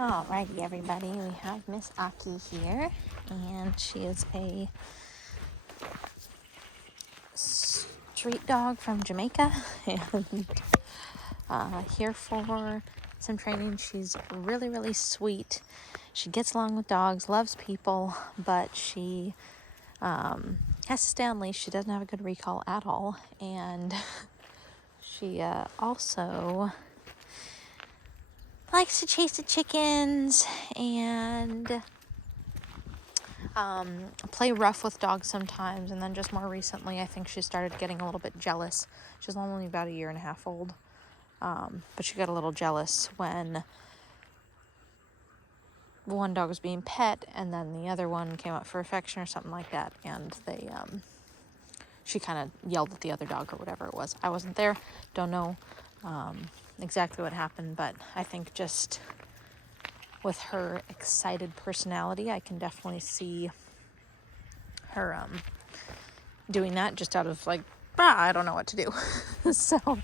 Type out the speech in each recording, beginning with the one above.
Alrighty, everybody, we have Miss Ackee here, and she is a street dog from Jamaica, and here for some training. She's really, really sweet. She gets along with dogs, loves people, but she has to stay on leash. She doesn't have a good recall at all, and she also likes to chase the chickens and play rough with dogs sometimes. And then just more recently, I think she started getting a little bit jealous. She's only about 1.5 years old, but she got a little jealous when one dog was being pet and then the other one came up for affection or something like that, and she kind of yelled at the other dog or whatever it was. I wasn't there, don't know exactly what happened, but I think just with her excited personality, I can definitely see her doing that just out of like, I don't know what to do. So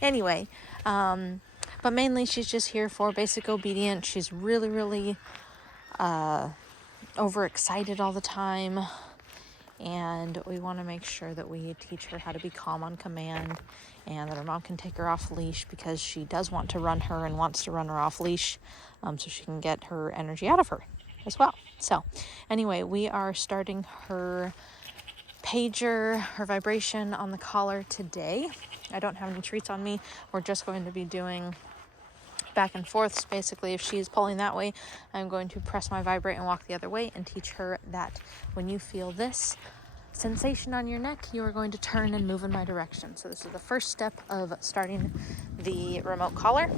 anyway, but mainly she's just here for basic obedience. She's really, really overexcited all the time, and we want to make sure that we teach her how to be calm on command, and that her mom can take her off leash because she does want to run her and wants to run her off leash, so she can get her energy out of her as well. So anyway, we are starting her pager, her vibration on the collar today. I don't have any treats on me. We're just going to be doing back and forths. Basically, if she is pulling that way, I'm going to press my vibrate and walk the other way and teach her that when you feel this sensation on your neck, you are going to turn and move in my direction. So this is the first step of starting the remote collar.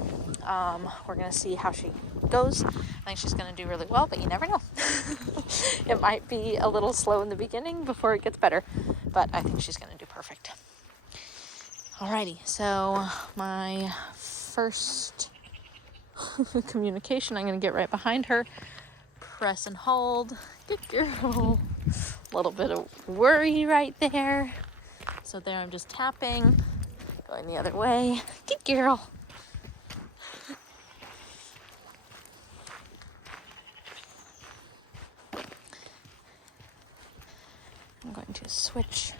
We're going to see how she goes. I think she's going to do really well, but you never know. It might be a little slow in the beginning before it gets better, but I think she's going to do perfect. Alrighty, so my first communication, I'm going to get right behind her, press and hold. Good girl. A little bit of worry right there. So there, I'm just tapping, going the other way. Good girl. I'm going to switch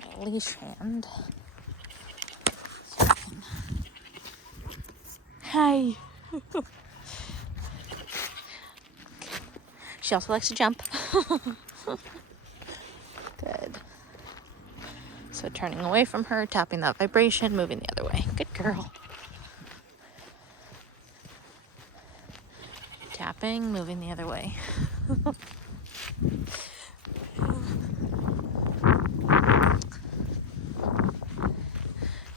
my leash hand. Hi. She also likes to jump. Good. So turning away from her, tapping that vibration, moving the other way. Good girl. Tapping, moving the other way.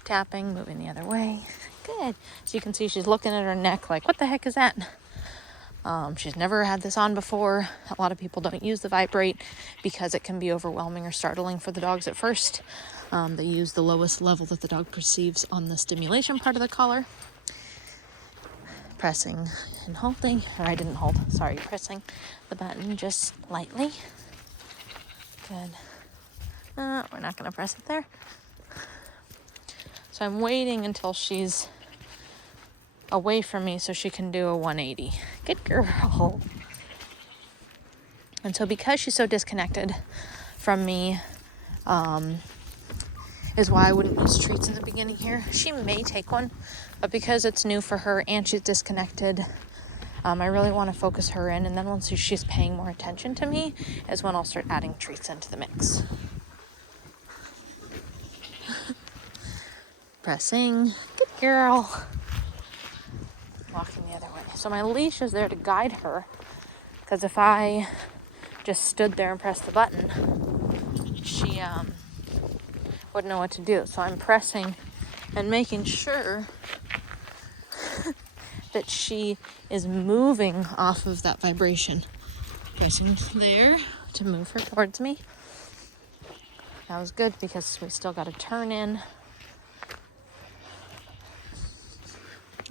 Tapping, moving the other way. Good. So you can see she's looking at her neck like, what the heck is that? She's never had this on before. A lot of people don't use the vibrate because it can be overwhelming or startling for the dogs at first. They use the lowest level that the dog perceives on the stimulation part of the collar. Pressing and holding, or I didn't hold, sorry, pressing the button just lightly. Good. We're not going to press it there. So I'm waiting until she's away from me so she can do a 180. Good girl. And so because she's so disconnected from me, is why I wouldn't use treats in the beginning here. She may take one, but because it's new for her and she's disconnected, I really want to focus her in, and then once she's paying more attention to me is when I'll start adding treats into the mix. Pressing. Good girl. Walking the other way. So my leash is there to guide her, because if I just stood there and pressed the button, she wouldn't know what to do. So I'm pressing and making sure that she is moving off of that vibration. Pressing there to move her towards me. That was good because we still got to turn in.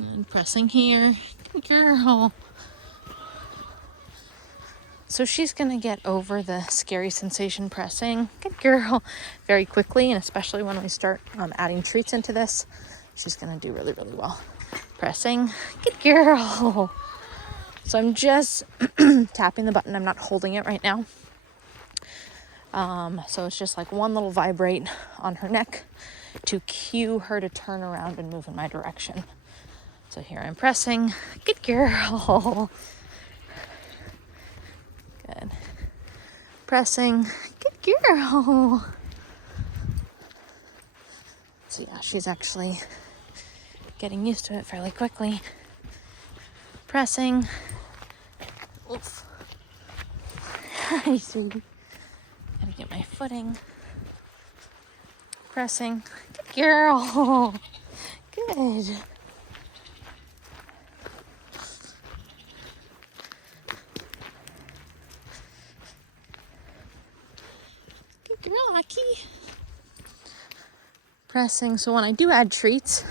And pressing here. Good girl. So she's going to get over the scary sensation pressing. Good girl. Very quickly, and especially when we start adding treats into this, she's going to do really, really well. Pressing. Good girl. So I'm just tapping the button. I'm not holding it right now. So it's just like one little vibrate on her neck to cue her to turn around and move in my direction. So here I'm pressing. Good girl. Good. Pressing. Good girl. So yeah, she's actually getting used to it fairly quickly. Pressing. Oof. Hi, sweetie. Gotta get my footing. Pressing. Good girl. Good. Good girl, Ackee. Pressing. So when I do add treats,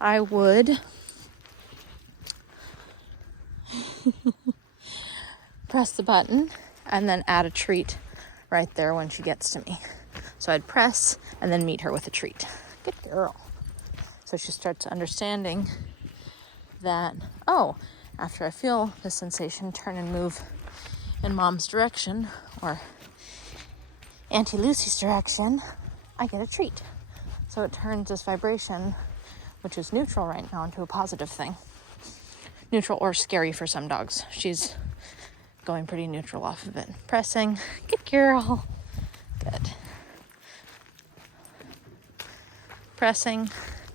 I would press the button and then add a treat right there when she gets to me. So I'd press and then meet her with a treat. Good girl. So she starts understanding that, oh, after I feel the sensation, turn and move in mom's direction or Auntie Lucy's direction, I get a treat. So it turns this vibration, which is neutral right now, into a positive thing. Neutral or scary for some dogs. She's going pretty neutral off of it. Pressing. Good girl. Good. Pressing.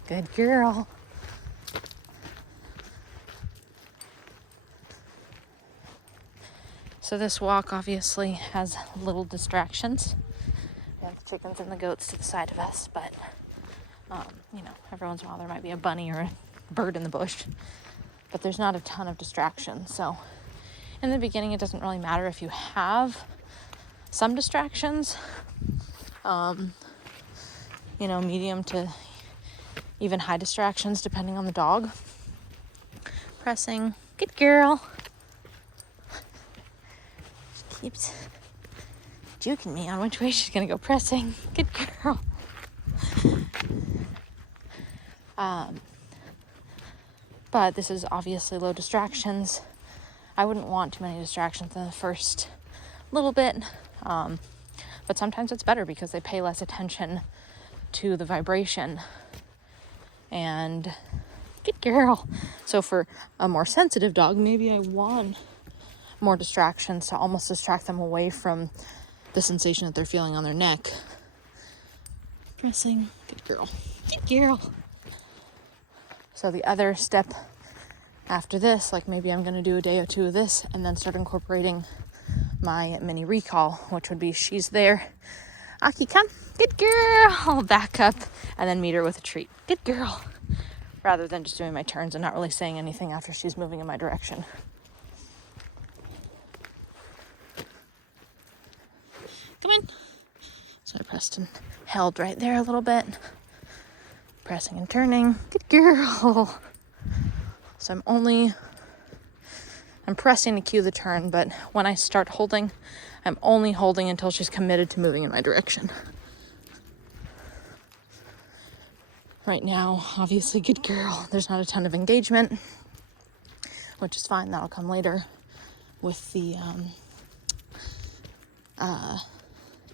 Good girl. So this walk obviously has little distractions. We have the chickens and the goats to the side of us, but every once in a while there might be a bunny or a bird in the bush, but there's not a ton of distractions. So in the beginning, it doesn't really matter if you have some distractions, medium to even high distractions, depending on the dog. Pressing. Good girl. She keeps juking me on which way she's going to go. Pressing. Good girl. But this is obviously low distractions. I wouldn't want too many distractions in the first little bit. But sometimes it's better because they pay less attention to the vibration. And good girl. So for a more sensitive dog, maybe I want more distractions to almost distract them away from the sensation that they're feeling on their neck. Pressing. Good girl. Good girl. So the other step after this, like maybe I'm going to do a day or two of this and then start incorporating my mini recall, which would be she's there. Ackee, come. Good girl. Back up and then meet her with a treat. Good girl. Rather than just doing my turns and not really saying anything after she's moving in my direction. Come in. So I pressed and held right there a little bit. Pressing and turning. Good girl. So I'm pressing to cue the turn, but when I start holding, I'm only holding until she's committed to moving in my direction. Right now, obviously, good girl. There's not a ton of engagement, which is fine. That'll come later with the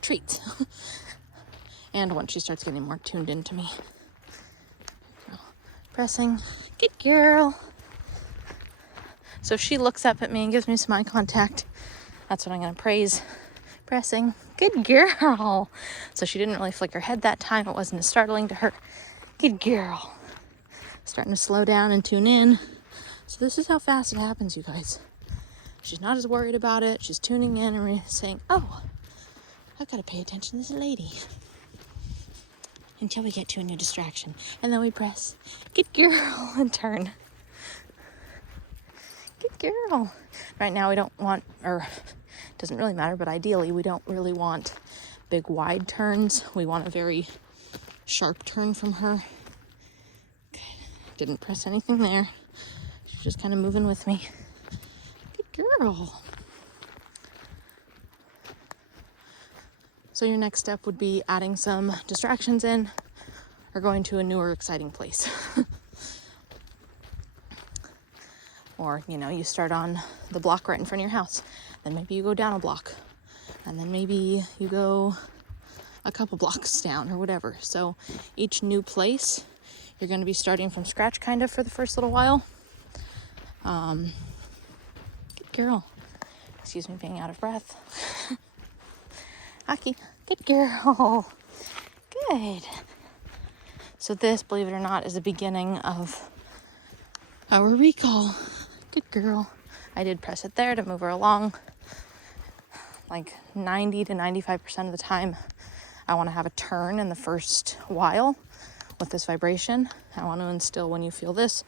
treats. And once she starts getting more tuned into me. Pressing. Good girl. So if she looks up at me and gives me some eye contact, that's what I'm going to praise. Pressing. Good girl. So she didn't really flick her head that time. It wasn't as startling to her. Good girl. Starting to slow down and tune in. So this is how fast it happens, you guys. She's not as worried about it. She's tuning in and saying, oh, I've got to pay attention to this lady. Until we get to a new distraction. And then we press, good girl, and turn. Good girl. Right now we don't want, or it doesn't really matter, but ideally we don't really want big wide turns. We want a very sharp turn from her. Okay. Didn't press anything there. She's just kind of moving with me. Good girl. So your next step would be adding some distractions in or going to a newer, exciting place. Or, you start on the block right in front of your house. Then maybe you go down a block. And then maybe you go a couple blocks down or whatever. So each new place, you're going to be starting from scratch kind of for the first little while. Good girl. Excuse me being out of breath. Ackee, good girl. Good. So this, believe it or not, is the beginning of our recall. Good girl. I did press it there to move her along. Like 90 to 95% of the time, I want to have a turn in the first while with this vibration. I want to instill, when you feel this,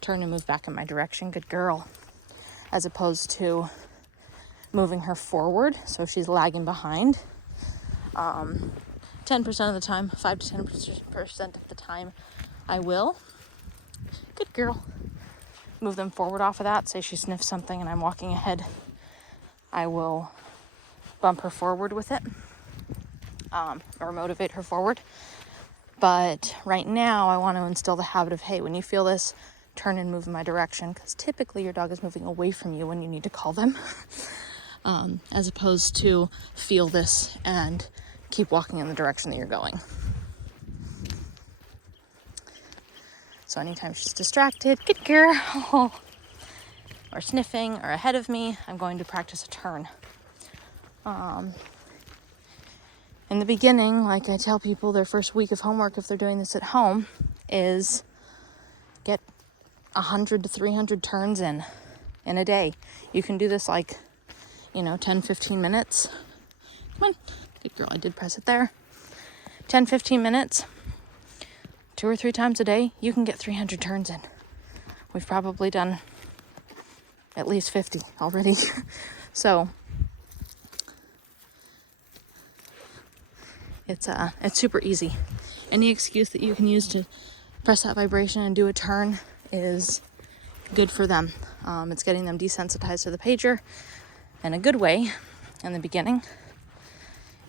turn and move back in my direction. Good girl. As opposed to moving her forward, so she's lagging behind. 10% of the time, 5 to 10% of the time, I will. Good girl. Move them forward off of that. Say she sniffs something and I'm walking ahead. I will bump her forward with it, or motivate her forward. But right now, I want to instill the habit of, hey, when you feel this, turn and move in my direction, because typically your dog is moving away from you when you need to call them, as opposed to feel this and keep walking in the direction that you're going. So anytime she's distracted, good girl, or sniffing or ahead of me, I'm going to practice a turn. In the beginning, like I tell people, their first week of homework, if they're doing this at home, is get 100 to 300 turns in a day. You can do this 10, 15 minutes. Come on, good girl, I did press it there. 10, 15 minutes, 2 or 3 times a day, you can get 300 turns in. We've probably done at least 50 already. So it's super easy. Any excuse that you can use to press that vibration and do a turn is good for them. It's getting them desensitized to the pager in a good way in the beginning,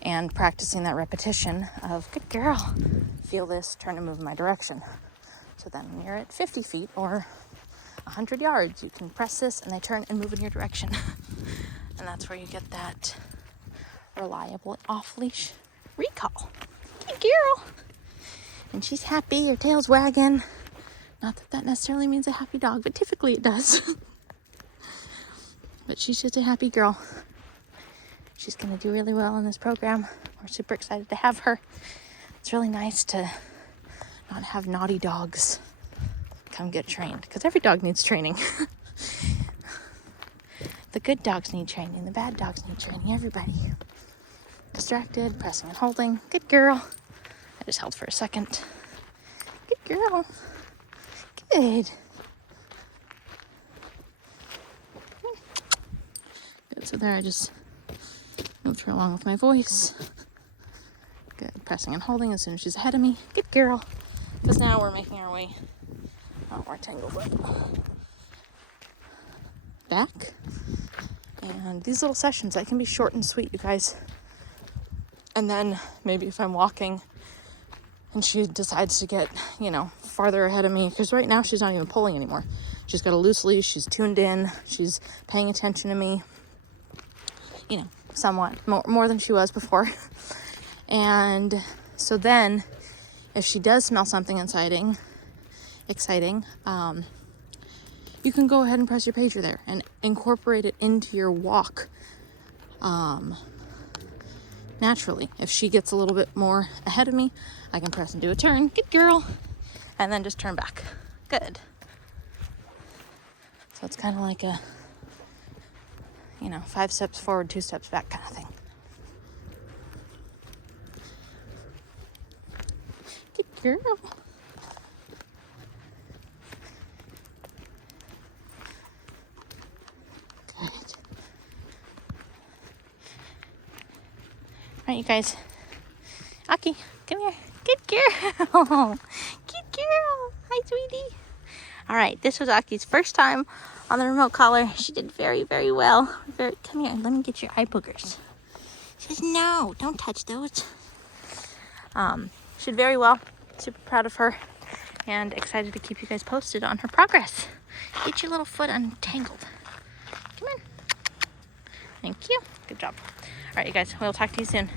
and practicing that repetition of, good girl, feel this, turn and move in my direction. So then when you're at 50 feet or 100 yards, you can press this and they turn and move in your direction. And that's where you get that reliable off-leash recall. Good girl. And she's happy, her tail's wagging. Not that that necessarily means a happy dog, but typically it does. But she's just a happy girl. She's going to do really well in this program. We're super excited to have her. It's really nice to not have naughty dogs come get trained, because every dog needs training. The good dogs need training. The bad dogs need training. Everybody. Distracted, pressing and holding. Good girl. I just held for a second. Good girl. Good. Good. So there I just moved her along with my voice. Good. Pressing and holding as soon as she's ahead of me. Good girl. Because now we're making our way. Oh, we're tangled up. Back. And these little sessions, they can be short and sweet, you guys. And then maybe if I'm walking and she decides to get, farther ahead of me, because right now she's not even pulling anymore. She's got a loose leash, she's tuned in, she's paying attention to me, somewhat more than she was before. And so then if she does smell something exciting, you can go ahead and press your pager there and incorporate it into your walk naturally. If she gets a little bit more ahead of me, I can press and do a turn. Good girl. And then just turn back. Good. So it's kind of like a, 5 steps forward, 2 steps back kind of thing. Good girl. Good. All right, you guys. Ackee, come here. Good girl. Good girl. Hi, sweetie. All right, this was Ackee's first time on the remote collar. She did very, very well. Come here, let me get your eye boogers. She says, no, don't touch those. She did very well. Super proud of her and excited to keep you guys posted on her progress. Get your little foot untangled. Come on. Thank you. Good job. All right, you guys, we'll talk to you soon.